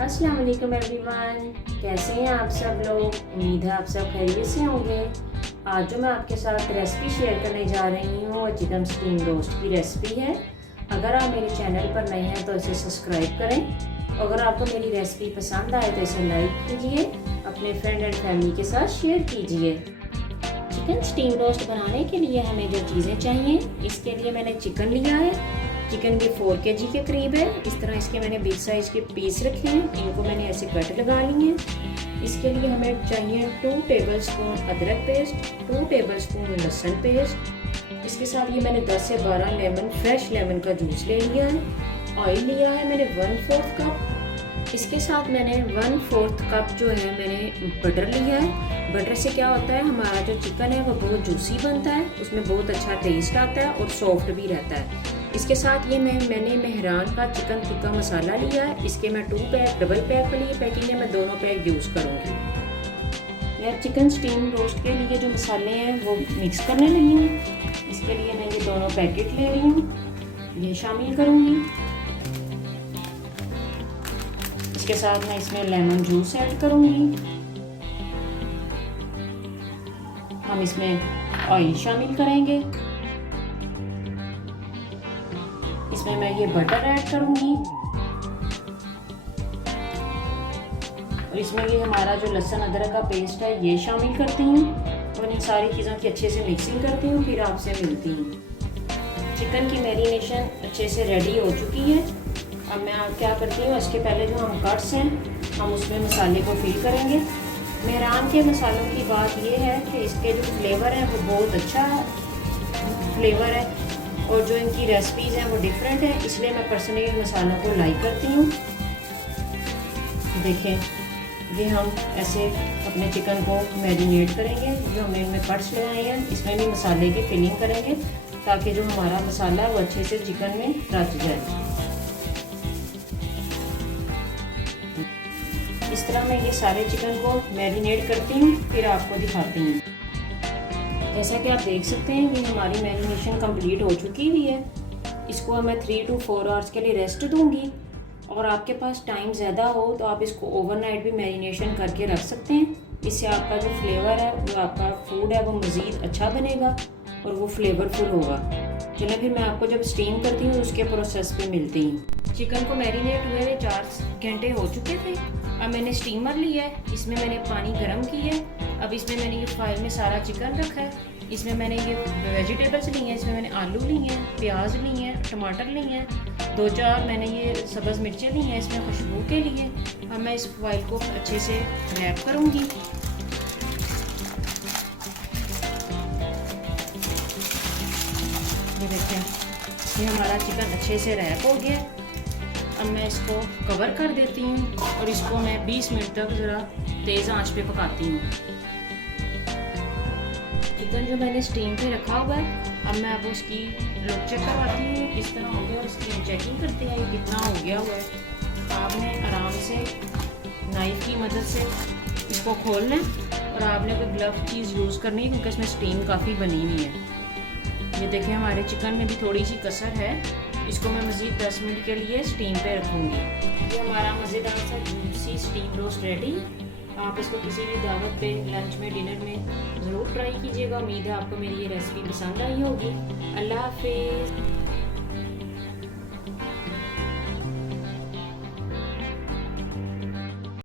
अस्सलाम वालेकुम एवरीवन, कैसे हैं आप सब लोग। उम्मीद है आप सब खैरियत से होंगे। आज जो मैं आपके साथ रेसिपी शेयर करने जा रही हूँ वो चिकन स्टीम रोस्ट की रेसिपी है। अगर आप मेरे चैनल पर नए हैं तो इसे सब्सक्राइब करें। अगर आपको मेरी रेसिपी पसंद आए तो इसे लाइक कीजिए, अपने फ्रेंड एंड फैमिली के साथ शेयर कीजिए। चिकन स्टीम रोस्ट बनाने के लिए हमें जो चीज़ें चाहिए, इसके लिए मैंने चिकन लिया है। चिकन भी 4 kg के करीब है। इस तरह इसके मैंने बिग साइज के पीस रखे हैं, इनको मैंने ऐसे कट लगा लिए हैं। इसके लिए हमें चाहिए 2 टेबलस्पून अदरक पेस्ट, 2 टेबलस्पून लहसुन पेस्ट। इसके साथ ये मैंने 10 से 12 लेमन, फ्रेश लेमन का जूस ले लिया है। ऑयल लिया है मैंने 1/4 कप। इसके साथ मैंने 1/4 कप जो है मैंने बटर लिया है। बटर से क्या होता है, हमारा जो चिकन है वो बहुत जूसी बनता है, उसमें बहुत अच्छा टेस्ट आता है और सॉफ्ट भी रहता है। इसके साथ ये मैंने मेहरान का चिकन टिक्का मसाला लिया है। इसके मैं 2 पैक, डबल पैक वाली पैकिंग है, मैं दोनों पैक यूज़ करूँगी। मैं चिकन स्टीम रोस्ट के लिए जो मसाले हैं वो मिक्स करने लगी हूँ। इसके लिए मैं ये दोनों पैकेट ले रही हूँ, ये शामिल करूँगी। इसके साथ मैं इसमें लेमन जूस ऐड करूँगी। हम इसमें ऑयल शामिल करेंगे। इसमें मैं ये बटर ऐड करूंगी और इसमें ये हमारा जो लहसुन अदरक का पेस्ट है ये शामिल करती हूँ और इन सारी चीज़ों की अच्छे से मिक्सिंग करती हूँ, फिर आपसे मिलती हूँ। चिकन की मैरिनेशन अच्छे से रेडी हो चुकी है। अब मैं क्या करती हूँ, इसके पहले जो हम कट्स हैं हम उसमें मसाले को फिल करेंगे। मेहरान के मसालों की बात ये है कि इसके जो फ्लेवर है वो बहुत अच्छा फ्लेवर है और जो इनकी रेसिपीज़ हैं वो डिफरेंट है, इसलिए मैं पर्सनली मसालों को लाइक करती हूँ। देखें, ये हम ऐसे अपने चिकन को मैरिनेट करेंगे। जो हमने इनमें कट्स लगाए हैं इसमें भी मसाले की फिलिंग करेंगे ताकि जो हमारा मसाला है वो अच्छे से चिकन में रच जाए। इस तरह मैं ये सारे चिकन को मैरिनेट करती हूँ, फिर आपको दिखाती हूँ। जैसा कि आप देख सकते हैं कि हमारी मैरिनेशन कंप्लीट हो चुकी हुई है। इसको मैं 3 to 4 आवर्स के लिए रेस्ट दूंगी। और आपके पास टाइम ज़्यादा हो तो आप इसको ओवरनाइट भी मैरिनेशन करके रख सकते हैं। इससे आपका जो फ्लेवर है, जो आपका फूड है वो मज़ीद अच्छा बनेगा और वो फ्लेवरफुल होगा। चलिए फिर मैं आपको जब स्टीम करती हूँ उसके प्रोसेस पे मिलती हूँ। चिकन को मैरिनेट हुए हुए 4 घंटे हो चुके थे। अब मैंने स्टीमर लिया है, इसमें मैंने पानी गर्म किया है। अब इसमें मैंने ये फाइल में सारा चिकन रखा है। इसमें मैंने ये वेजिटेबल्स ली हैं, इसमें मैंने आलू लिए हैं, प्याज लिए हैं, टमाटर लिए हैं, 2-4 मैंने ये सब्ज़ मिर्चें ली हैं इसमें खुशबू के लिए। अब मैं इस फाइल को अच्छे से रैप करूँगी। ये देखें, ये हमारा चिकन अच्छे से रैप हो गया। अब मैं इसको कवर कर देती हूँ और इसको मैं 20 मिनट तक ज़रा तेज़ आंच पे पकाती हूँ। चिकन जो मैंने स्टीम पे रखा हुआ है, अब मैं उसकी लुक चेक करवाती हूँ किस तरह हो गया और इसकी चेकिंग करते हैं ये कितना हो गया हुआ है। आपने आराम से नाइफ की मदद से इसको खोलना है और आपने कोई ग्लव चीज़ यूज़ करनी है क्योंकि इसमें स्टीम काफ़ी बनी हुई है। ये देखें, हमारे चिकन में भी थोड़ी सी कसर है। इसको मैं मज़ीद 10 मिनट के लिए स्टीम पे रखूँगी। ये हमारा मज़ेदार सा जूसी स्टीम रोस्ट रेडी। आप इसको किसी भी दावत पे, लंच में, डिनर में ज़रूर ट्राई कीजिएगा। उम्मीद है आपको मेरी ये रेसिपी पसंद आई होगी। अल्लाह हाफिज़।